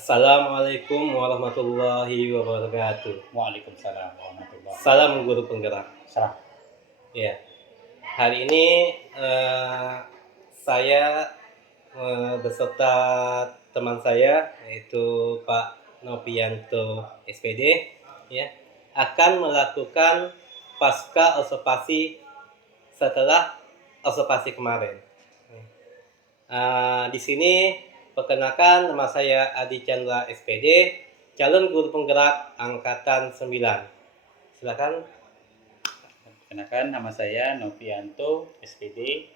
Assalamualaikum warahmatullahi wabarakatuh. Waalaikumsalam warahmatullahi Salam wabarakatuh. guru penggerak. Salam. Ya, hari ini saya beserta teman saya yaitu Pak Novianto SPD ya akan melakukan pasca observasi setelah observasi kemarin. Di sini perkenalkan, nama saya Adi Chandra SPD, calon guru penggerak angkatan 9. Silakan. Perkenalkan, nama saya Novianto SPD,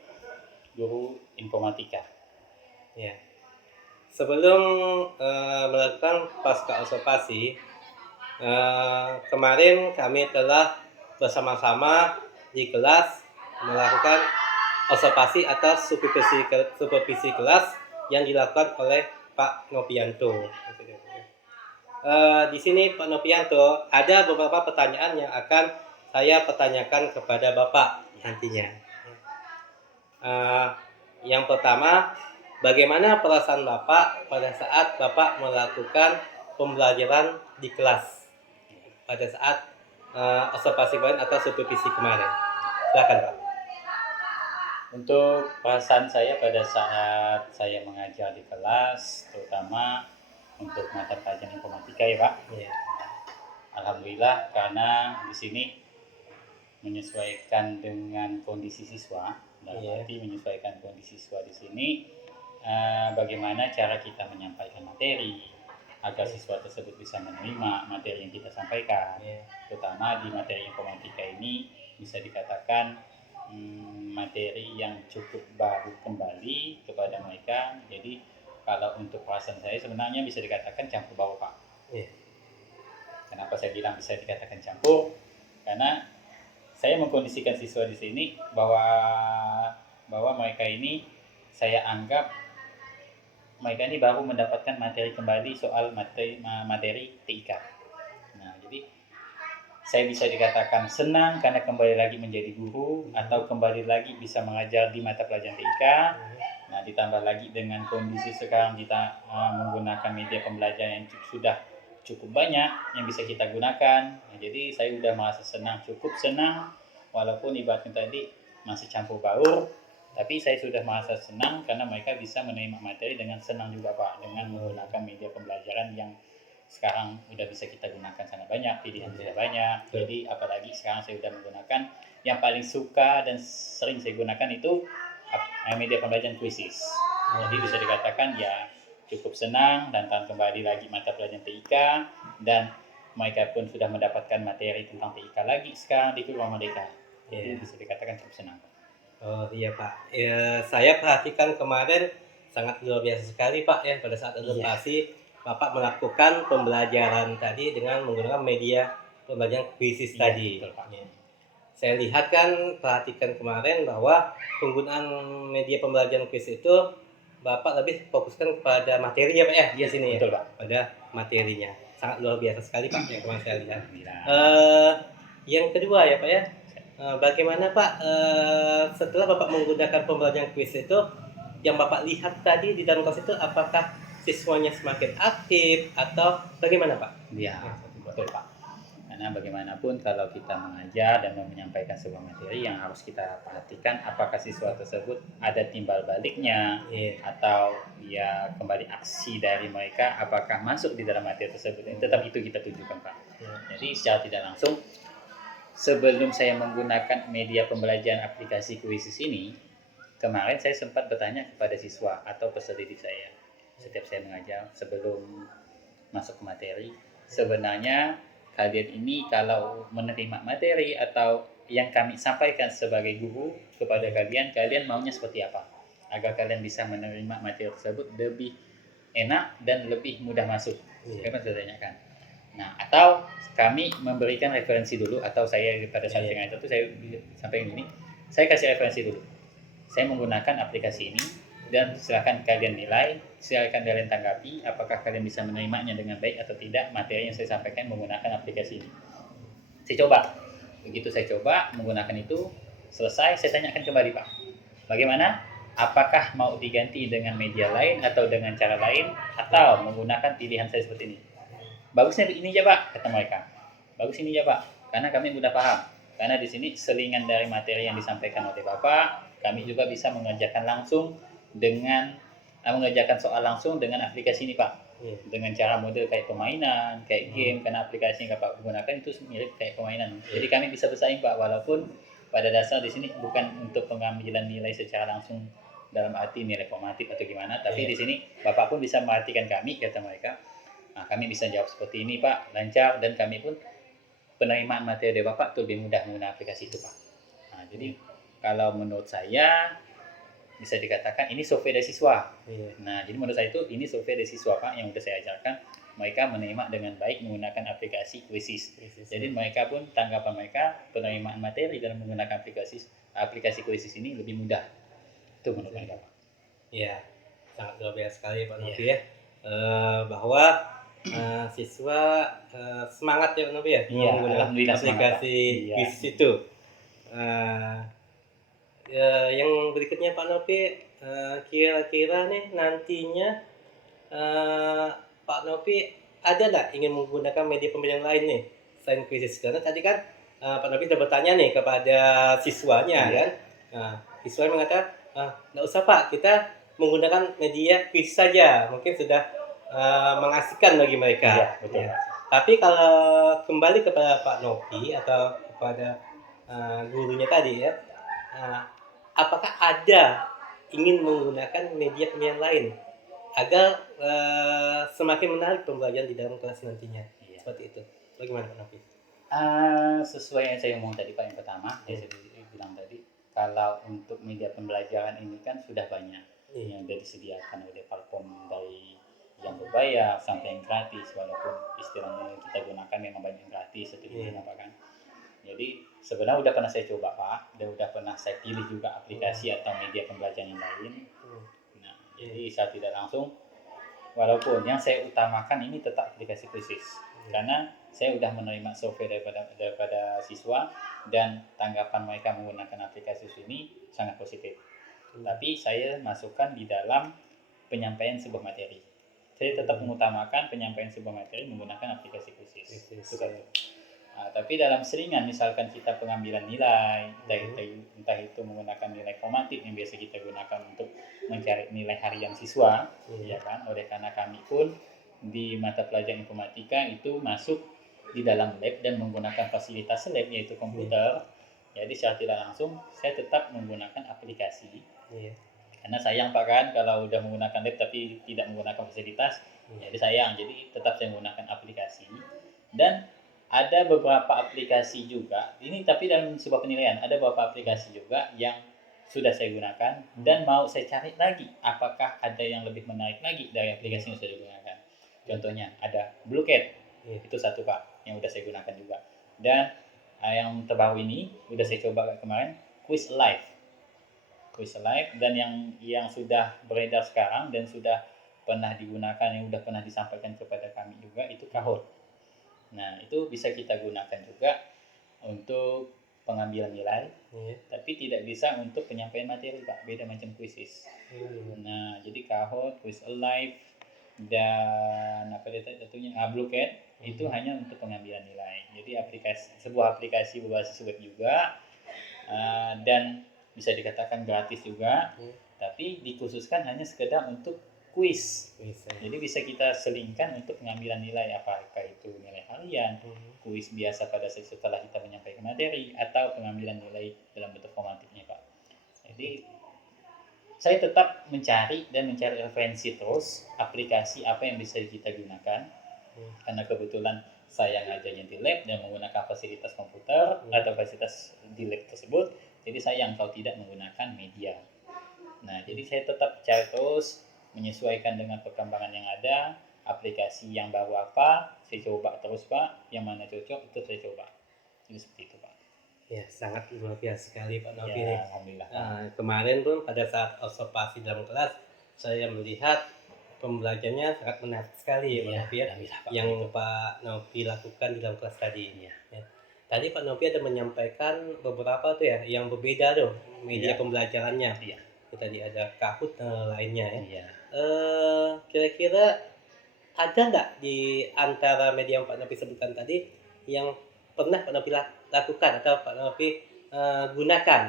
guru informatika. Ya. Sebelum melakukan pasca observasi, kemarin kami telah bersama-sama di kelas melakukan observasi atas supervisi kelas yang dilakukan oleh Pak Novianto. Di sini Pak Novianto, ada beberapa pertanyaan yang akan saya pertanyakan kepada Bapak nantinya. Yang pertama, bagaimana perasaan Bapak pada saat Bapak melakukan pembelajaran di kelas pada saat observasi kemarin atau supervisi kemarin? Silakan Pak. Untuk perasaan saya pada saat saya mengajar di kelas, terutama untuk mata pelajaran informatika ya Pak. Ya. Alhamdulillah, karena di sini menyesuaikan dengan kondisi siswa, dalam arti menyesuaikan kondisi siswa di sini, bagaimana cara kita menyampaikan materi agar siswa tersebut bisa menerima materi yang kita sampaikan. Terutama di materi informatika ini bisa dikatakan materi yang cukup baru kembali kepada mereka. Jadi kalau untuk perasaan saya sebenarnya bisa dikatakan campur baur Pak. Kenapa saya bilang bisa dikatakan campur? Karena saya mengkondisikan siswa di sini bahwa mereka ini saya anggap mereka ini baru mendapatkan materi kembali soal materi TIK. Nah, jadi saya bisa dikatakan senang karena kembali lagi menjadi guru atau kembali lagi bisa mengajar di mata pelajaran TIK. Nah, ditambah lagi dengan kondisi sekarang kita menggunakan media pembelajaran yang sudah cukup banyak yang bisa kita gunakan. Nah, jadi saya sudah merasa cukup senang, walaupun ibaratnya tadi masih campur baur, tapi saya sudah merasa senang karena mereka bisa menerima materi dengan senang juga Pak, dengan menggunakan media pembelajaran yang sekarang udah bisa kita gunakan sangat banyak, pilihan sudah banyak. Jadi apalagi sekarang saya sudah menggunakan yang paling suka dan sering saya gunakan itu media pembelajaran Quizizz. Jadi bisa dikatakan ya cukup senang dan kembali lagi mata pelajaran TIK, dan mereka pun sudah mendapatkan materi tentang TIK lagi sekarang di ruang merdeka. Jadi bisa dikatakan cukup senang. Oh iya Pak, saya perhatikan kemarin sangat luar biasa sekali Pak ya, pada saat observasi Bapak melakukan pembelajaran tadi dengan menggunakan media pembelajaran Quizizz tadi. Betul, Pak. Saya lihat kan, perhatikan kemarin bahwa penggunaan media pembelajaran Quizizz itu Bapak lebih fokuskan kepada materi ya Pak ya, di sini betul, ya, Pak. pada materinya. Sangat luar biasa sekali Pak yang kemarin saya lihat. Yang kedua ya Pak ya, bagaimana Pak setelah Bapak menggunakan pembelajaran Quizizz itu, yang Bapak lihat tadi di dalam kelas itu, apakah siswanya semakin aktif atau bagaimana Pak? Ya, betul Pak. Karena bagaimanapun kalau kita mengajar dan menyampaikan sebuah materi, yang harus kita perhatikan apakah siswa tersebut ada timbal baliknya atau ya kembali aksi dari mereka apakah masuk di dalam materi tersebut. Tetap itu kita tunjukkan Pak. Jadi secara tidak langsung sebelum saya menggunakan media pembelajaran aplikasi Quizizz ini, kemarin saya sempat bertanya kepada siswa atau peserta didik saya setiap saya mengajar sebelum masuk ke materi, sebenarnya kalian ini kalau menerima materi atau yang kami sampaikan sebagai guru kepada kalian maunya seperti apa? Agar kalian bisa menerima materi tersebut lebih enak dan lebih mudah masuk. Kami sudah tanyakan. Nah, atau kami memberikan referensi dulu, atau saya pada saat saya ngajar itu saya sampaikan ini, saya kasih referensi dulu. Saya menggunakan aplikasi ini dan silakan kalian nilai, silakan kalian tanggapi apakah kalian bisa menerimanya dengan baik atau tidak materi yang saya sampaikan menggunakan aplikasi ini. Saya coba. Begitu saya coba menggunakan itu, selesai saya tanyakan kembali Pak. Bagaimana? apakah mau diganti dengan media lain atau dengan cara lain atau menggunakan pilihan saya seperti ini. Bagusnya ini aja Pak, kata mereka. Bagus ini aja Pak, karena kami mudah paham. Karena di sini selingan dari materi yang disampaikan oleh Bapak, kami juga bisa mengerjakan langsung dengan mengerjakan soal langsung dengan aplikasi ini Pak. Dengan cara model kayak permainan, kayak game, karena aplikasi yang Bapak gunakan itu mirip kayak permainan. Jadi kami bisa bersaing Pak, walaupun pada dasar di sini bukan untuk pengambilan nilai secara langsung dalam arti nilai formatif atau gimana, tapi di sini Bapak pun bisa memperhatikan kami, kata mereka. Nah, kami bisa jawab seperti ini Pak, lancar, dan kami pun penerimaan materi dari Bapak tuh lebih mudah menggunakan aplikasi itu Pak. Nah, jadi kalau menurut saya bisa dikatakan ini survei dari siswa. Nah, jadi menurut saya itu ini survei dari siswa Pak yang sudah saya ajarkan. Mereka menerima dengan baik menggunakan aplikasi Quizzes. Jadi mereka pun tanggapan mereka penerimaan materi dalam menggunakan aplikasi Quizzes ini lebih mudah. Itu menurut saya Pak. Iya, sangat luar biasa sekali Pak Novi ya. Bahwa siswa semangat ya Pak Novi ya menggunakan aplikasi Quizzes itu. Yang berikutnya Pak Novi, kira-kira nih nantinya Pak Novi ada nggak ingin menggunakan media pembelajaran lain nih selain Quizzes? Karena tadi kan Pak Novi sudah bertanya nih kepada siswanya kan. Siswa mengatakan nggak usah Pak, kita menggunakan media quiz saja, mungkin sudah mengasihkan bagi mereka. Ya, betul. Tapi kalau kembali kepada Pak Novi atau kepada gurunya tadi ya, apakah ada ingin menggunakan media pembelajaran lain agar semakin menarik pembelajaran di dalam kelas nantinya? Seperti itu. Bagaimana Pak Novi? Sesuai yang saya ngomong tadi Pak, yang pertama yang saya bilang tadi, kalau untuk media pembelajaran ini kan sudah banyak yang sudah disediakan oleh platform dari yang berbayar sampai yang gratis, walaupun istilahnya kita gunakan memang banyak yang gratis atau gimana Pak kan. Jadi sebenarnya udah pernah saya coba Pak, dan udah pernah saya pilih juga aplikasi atau media pembelajaran yang lain. Nah, jadi saya tidak langsung, walaupun yang saya utamakan ini tetap aplikasi Quizzes, karena saya sudah menerima survei daripada siswa dan tanggapan mereka menggunakan aplikasi ini sangat positif. Tapi saya masukkan di dalam penyampaian sebuah materi. Saya tetap mengutamakan penyampaian sebuah materi menggunakan aplikasi Quizzes. Itu satu. Tapi dalam selingan misalkan kita pengambilan nilai, entah itu menggunakan nilai formatif yang biasa kita gunakan untuk mencari nilai harian siswa, ya kan? Oleh karena kami pun di mata pelajaran informatika itu masuk di dalam lab dan menggunakan fasilitas lab yaitu komputer. Jadi secara tidak langsung saya tetap menggunakan aplikasi. Karena sayang Pak kan kalau udah menggunakan lab tapi tidak menggunakan fasilitas, jadi sayang. Jadi tetap saya menggunakan aplikasi. Dan ada beberapa aplikasi juga, ini tapi dalam sebuah penilaian, ada beberapa aplikasi juga yang sudah saya gunakan dan mau saya cari lagi apakah ada yang lebih menarik lagi dari aplikasi yang sudah digunakan. Contohnya ada Bluecat, itu satu Pak yang sudah saya gunakan juga. Dan yang terbaru ini sudah saya coba kemarin, Quizalive, dan yang sudah beredar sekarang dan sudah pernah digunakan, yang sudah pernah disampaikan kepada kami juga itu Kahoot. Nah, itu bisa kita gunakan juga untuk pengambilan nilai, tapi tidak bisa untuk penyampaian materi Pak, beda macam Quizzes. Nah, jadi Kahoot, Quizalive, dan Bluecat itu hanya untuk pengambilan nilai. Jadi sebuah aplikasi berbasis web juga, dan bisa dikatakan gratis juga, tapi dikhususkan hanya sekedar untuk quiz. Jadi bisa kita selingkan untuk pengambilan nilai, apakah itu nilai harian, kuis biasa pada setelah kita menyampaikan materi, atau pengambilan nilai dalam bentuk formatifnya Pak. Jadi saya tetap mencari referensi terus aplikasi apa yang bisa kita gunakan, karena kebetulan saya ngajarnya di lab dan menggunakan fasilitas komputer atau fasilitas di lab tersebut, jadi sayang kalau tidak menggunakan media. Nah, jadi saya tetap cari terus menyesuaikan dengan perkembangan yang ada, aplikasi yang baru apa, saya coba terus Pak, yang mana cocok itu saya coba. Jadi seperti itu Pak. Ya, sangat luar biasa sekali Pak Novi. Ya, alhamdulillah. Kemarin pun pada saat observasi dalam kelas, saya melihat pembelajarannya sangat menarik sekali Pak Novi ya, yang Pak Novi lakukan di dalam kelas tadi. Tadi Pak Novi ada menyampaikan beberapa tuh ya, yang berbeda tuh media pembelajarannya. tadi ada Kahoot dan lainnya ya. Iya. Kira-kira ada nggak di antara media yang Pak Novi sebutkan tadi yang pernah Pak Novi lakukan atau Pak Novi gunakan?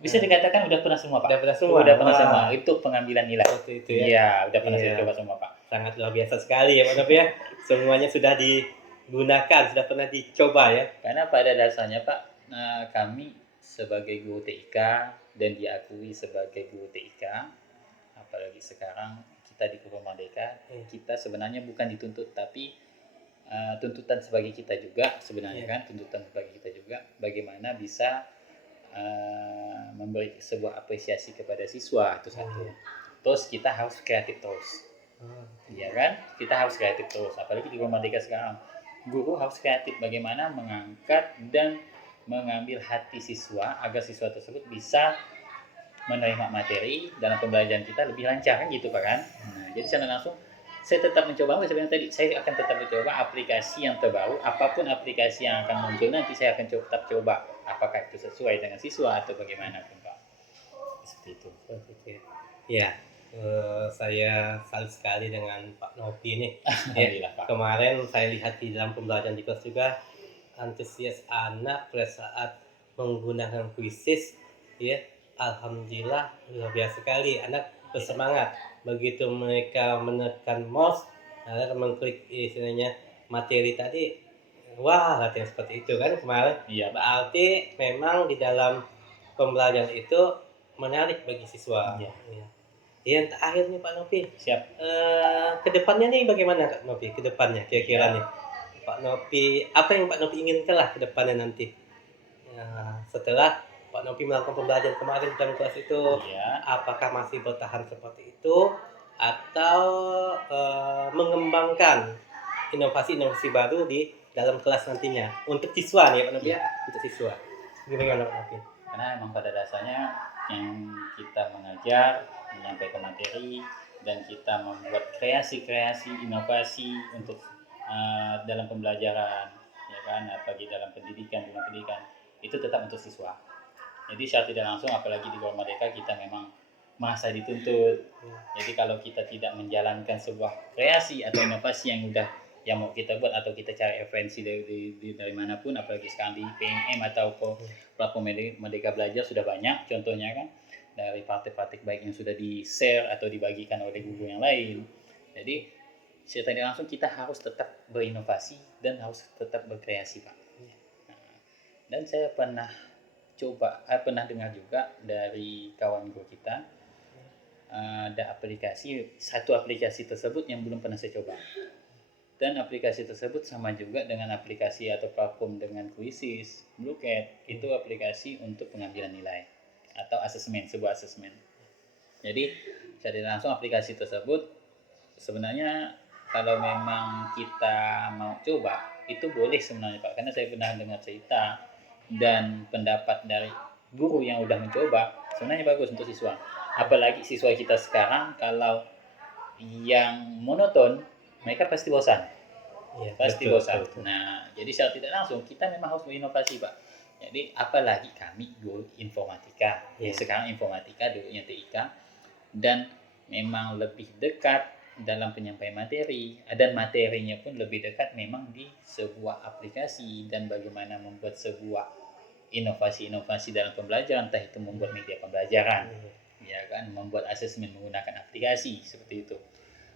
Bisa dikatakan udah pernah semua, Pak. Udah pernah semua? Udah pernah Wah. semua. Itu pengambilan nilai. Seperti itu ya? Iya, udah pernah saya Iya. coba semua, Pak. Sangat luar biasa sekali ya Pak Novi ya. Semuanya sudah digunakan, sudah pernah dicoba ya. Karena pada dasarnya, Pak, kami sebagai guru TIK dan diakui sebagai guru TIK, apalagi sekarang kita di Guru Merdeka, kita sebenarnya bukan dituntut, tapi tuntutan sebagai kita juga sebenarnya kan, tuntutan sebagai kita juga bagaimana bisa memberi sebuah apresiasi kepada siswa itu satu. Terus kita harus kreatif terus, ya kan? Kita harus kreatif terus, apalagi di Guru Merdeka sekarang. Guru harus kreatif bagaimana mengangkat dan mengambil hati siswa agar siswa tersebut bisa menerima materi dalam pembelajaran kita lebih lancar kan gitu Pak kan. Nah, jadi secara langsung saya tetap mencoba sebenarnya tadi saya akan tetap mencoba aplikasi yang terbaru, apapun aplikasi yang akan muncul nanti saya akan tetap coba apakah itu sesuai dengan siswa atau bagaimanapun Pak. Seperti itu. Ya, saya salut sekali dengan Pak Novi nih. Alhamdulillah Pak. Kemarin saya lihat di dalam pembelajaran di kelas juga antusias anak pada saat menggunakan Quizzes ya. Alhamdulillah luar biasa sekali, anak bersemangat. Begitu mereka menekan mouse, mengklik istilahnya materi tadi, wah latihan seperti itu kan kemarin. Iya, Berarti memang di dalam pembelajaran itu menarik bagi siswa. Iya. Yang terakhir nih Pak Novi, Siap. kedepannya nih bagaimana Pak Novi? Kedepannya kira-kira nih Pak Novi, apa yang Pak Novi inginkan lah kedepannya nanti? Setelah Pak Novi melakukan pembelajaran kemarin dalam kelas itu, Iya. apakah masih bertahan seperti itu atau mengembangkan inovasi-inovasi baru di dalam kelas nantinya untuk siswa nih Pak Novi ya, untuk siswa. Gimana Pak Novi? Karena memang pada dasarnya yang kita mengajar, menyampaikan materi dan kita membuat kreasi-kreasi, inovasi untuk dalam pembelajaran, ya kan, apalagi dalam pendidikan, itu tetap untuk siswa. Jadi secara tidak langsung, apalagi di Guru Merdeka kita memang masa dituntut. Jadi kalau kita tidak menjalankan sebuah kreasi atau inovasi yang mau kita buat atau kita cari referensi dari manapun, apalagi sekarang di PMM atau platform Merdeka Belajar sudah banyak contohnya kan, dari praktik-praktik baik yang sudah di-share atau dibagikan oleh guru yang lain. Jadi secara tidak langsung kita harus tetap berinovasi dan harus tetap berkreasi Pak. Dan saya pernah dengar juga dari kawan guru kita ada satu aplikasi tersebut yang belum pernah saya coba. Dan aplikasi tersebut sama juga dengan aplikasi atau platform dengan Quizzes, Bluecat, itu aplikasi untuk pengambilan nilai atau sebuah asesmen. Jadi secara langsung aplikasi tersebut sebenarnya kalau memang kita mau coba itu boleh sebenarnya Pak, karena saya pernah dengar cerita dan pendapat dari guru yang udah mencoba sebenarnya bagus untuk siswa. Apalagi siswa kita sekarang kalau yang monoton mereka pasti bosan. Iya, Pasti betul, bosan. betul. Nah, jadi secara tidak langsung kita memang harus berinovasi, Pak. Jadi apalagi kami guru informatika. Iya. Sekarang informatika dulunya TIK dan memang lebih dekat dalam penyampaian materi dan materinya pun lebih dekat memang di sebuah aplikasi dan bagaimana membuat sebuah inovasi-inovasi dalam pembelajaran, entah itu membuat media pembelajaran, ya kan, membuat asesmen menggunakan aplikasi seperti itu.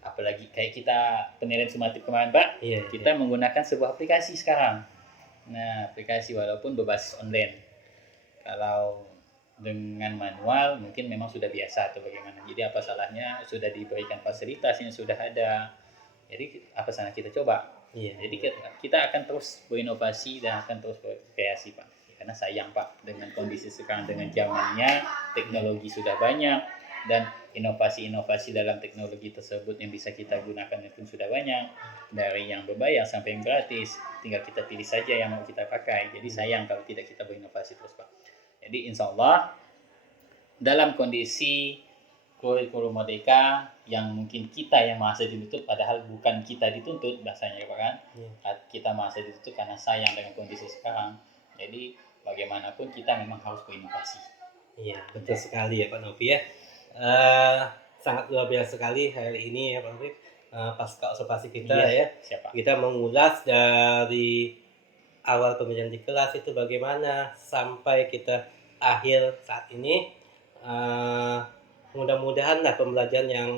Apalagi kayak kita penilaian sumatif kemarin Pak, kita menggunakan sebuah aplikasi sekarang. Nah, aplikasi walaupun berbasis online. Kalau dengan manual mungkin memang sudah biasa atau bagaimana. Jadi apa salahnya sudah diberikan fasilitasnya sudah ada. Jadi apa salahnya kita coba. Jadi kita akan terus berinovasi dan akan terus berkreasi Pak. Karena sayang Pak dengan kondisi sekarang dengan zamannya teknologi sudah banyak dan inovasi-inovasi dalam teknologi tersebut yang bisa kita gunakan itu sudah banyak, dari yang berbayar sampai yang gratis, tinggal kita pilih saja yang mau kita pakai. Jadi sayang kalau tidak kita berinovasi terus Pak. Jadi insya Allah dalam kondisi kurikulum Merdeka yang mungkin kita yang merasa dituntut, padahal bukan kita dituntut bahasanya Pak kan, kita merasa dituntut karena sayang dengan kondisi sekarang. Jadi bagaimanapun kita memang harus berinovasi. Iya, betul sekali ya Pak Novi ya. Eh, Sangat luar biasa sekali hari ini ya Pak Novi. Pasca observasi kita Iya, ya, siapa? kita mengulas dari awal pembelajaran di kelas itu bagaimana sampai kita akhir saat ini. Eh, Mudah-mudahan lah pembelajaran yang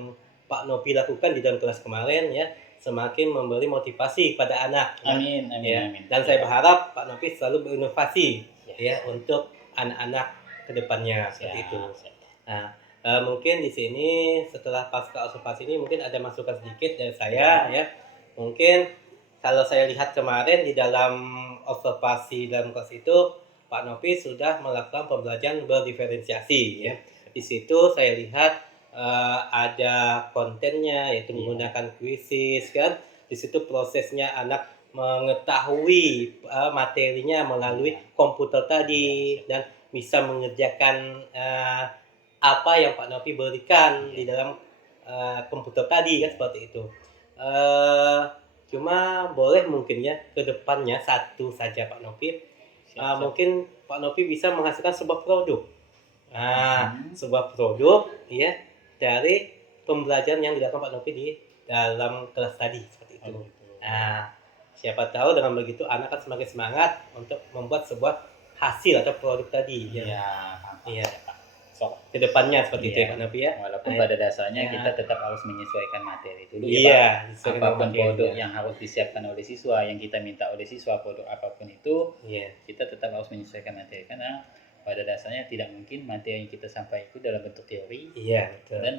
Pak Novi lakukan di dalam kelas kemarin ya semakin memberi motivasi pada anak ya. Amin, amin, Ya. amin. Dan saya berharap Pak Novi selalu berinovasi Ya. ya untuk anak-anak kedepannya seperti Siap, itu. siap. Nah, mungkin di sini setelah pasca observasi ini mungkin ada masukan sedikit dari saya ya. Mungkin kalau saya lihat kemarin di dalam observasi dalam kelas itu Pak Novi sudah melakukan pembelajaran berdiferensiasi ya. Di situ saya lihat ada kontennya yaitu Iya. menggunakan kuisis kan. Di situ prosesnya anak mengetahui materinya melalui komputer tadi dan bisa mengerjakan apa yang Pak Novi berikan di dalam komputer tadi kan seperti itu. Cuma boleh mungkin ya ke depannya satu saja Pak Novi. Siap. Mungkin Pak Novi bisa menghasilkan sebuah produk. Sebuah produk ya dari pembelajaran yang dilakukan Pak Novi di dalam kelas tadi seperti itu. Oh, gitu. Siapa tahu dengan begitu anak akan semakin semangat untuk membuat sebuah hasil atau produk tadi. Iya, Iya. Pak. So, Kedepannya seperti itu Iya. ya Pak Novi ya. walaupun Nah, pada dasarnya ya. kita tetap harus menyesuaikan materi dulu ya Pak. Iya, sesuai dengan Apapun materinya. produk yang harus disiapkan oleh siswa, yang kita minta oleh siswa, produk apapun itu, Iya, kita tetap harus menyesuaikan materi karena pada dasarnya tidak mungkin materi yang kita sampaikan itu dalam bentuk teori iya betul. dan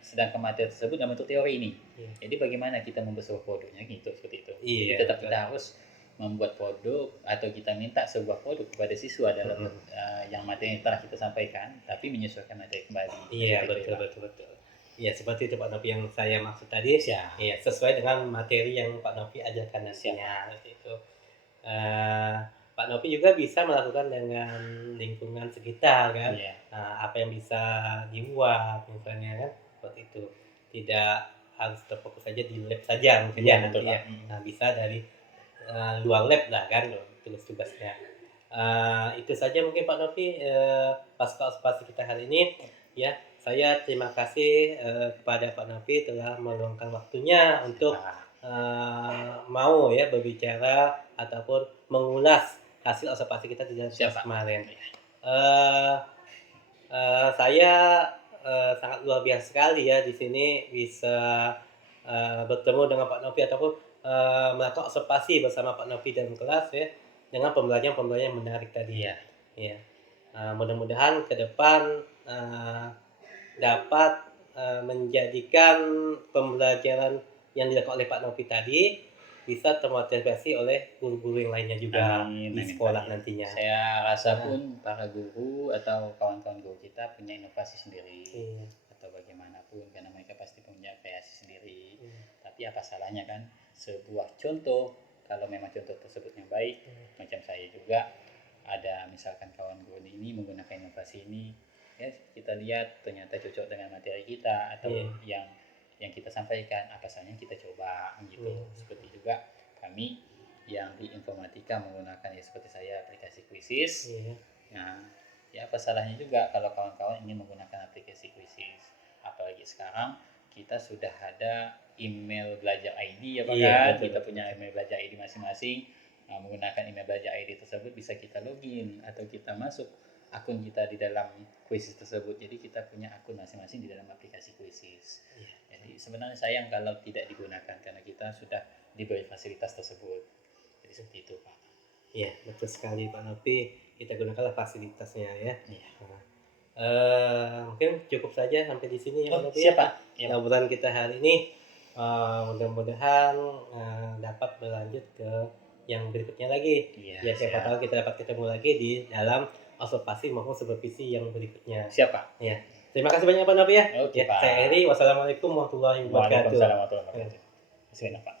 sedangkan materi tersebut dalam bentuk teori ini. Iya. Jadi bagaimana kita membuat sebuah produknya gitu seperti itu. Iya, Jadi tetap betul. kita harus membuat produk atau kita minta sebuah produk kepada siswa dalam yang materi yang telah kita sampaikan, tapi menyesuaikan materi kembali. Iya, Seperti itu, betul Pak. betul betul. Iya, seperti itu Pak Novi yang saya maksud tadi. Siap. Iya, sesuai dengan materi yang Pak Novi ajarkan nantinya seperti itu. Pak Novi juga bisa melakukan dengan lingkungan sekitar kan. Iya. Apa yang bisa dibuat misalnya kan seperti itu. Tidak harus terfokus saja di lab saja mungkin Iya, ya betul, nanti ya. Pak. Nah, bisa dari luar lab lah kan tugas-tugasnya. Itu saja mungkin Pak Novi pasca observasi kita hari ini ya. Saya terima kasih kepada Pak Novi telah meluangkan waktunya untuk mau ya berbicara ataupun mengulas hasil observasi kita di dalam kelas kemarin. Saya sangat luar biasa sekali ya di sini bisa bertemu dengan Pak Novi ataupun melakukan observasi bersama Pak Novi dalam kelas ya dengan pembelajaran yang menarik tadi ya. Mudah-mudahan ke depan dapat menjadikan pembelajaran yang dilakukan oleh Pak Novi tadi bisa termotivasi oleh guru-guru yang lainnya juga Amin, di amin, sekolah Pak. nantinya. Saya rasa pun para guru atau kawan-kawan guru kita punya inovasi sendiri atau bagaimanapun karena mereka pasti punya kreasi sendiri. Tapi apa salahnya kan sebuah contoh kalau memang contoh tersebut yang baik macam saya juga ada misalkan kawan guru ini menggunakan inovasi ini ya kita lihat ternyata cocok dengan materi kita atau yang kita sampaikan apa salahnya kita coba gitu. Seperti juga kami yang di informatika menggunakan ya seperti saya aplikasi Quizzes. Nah, ya apa salahnya juga kalau kawan-kawan ingin menggunakan aplikasi Quizzes. Apalagi sekarang kita sudah ada email belajar ID ya Pak kan? Kita punya email belajar ID masing-masing. Nah, menggunakan email belajar ID tersebut bisa kita login atau kita masuk akun kita di dalam Quizzes tersebut. Jadi kita punya akun masing-masing di dalam aplikasi Quizzes. Jadi sebenarnya sayang kalau tidak digunakan karena kita sudah diberi fasilitas tersebut. Jadi seperti itu Pak. Iya betul sekali Pak Novi. Kita gunakanlah fasilitasnya ya. Mungkin cukup saja sampai di sini ya Pak Novi. Siap Pak. Obrolan kita hari ini mudah-mudahan dapat berlanjut ke yang berikutnya lagi. Ya siapa tahu kita dapat ketemu lagi di dalam observasi maupun supervisi yang berikutnya. Siap Pak. Ya. Terima kasih banyak Pak Novi ya. Oke, Pak. Saya Eri. Wassalamualaikum warahmatullahi wabarakatuh. Waalaikumsalam warahmatullahi wabarakatuh. Terima kasih banyak Pak.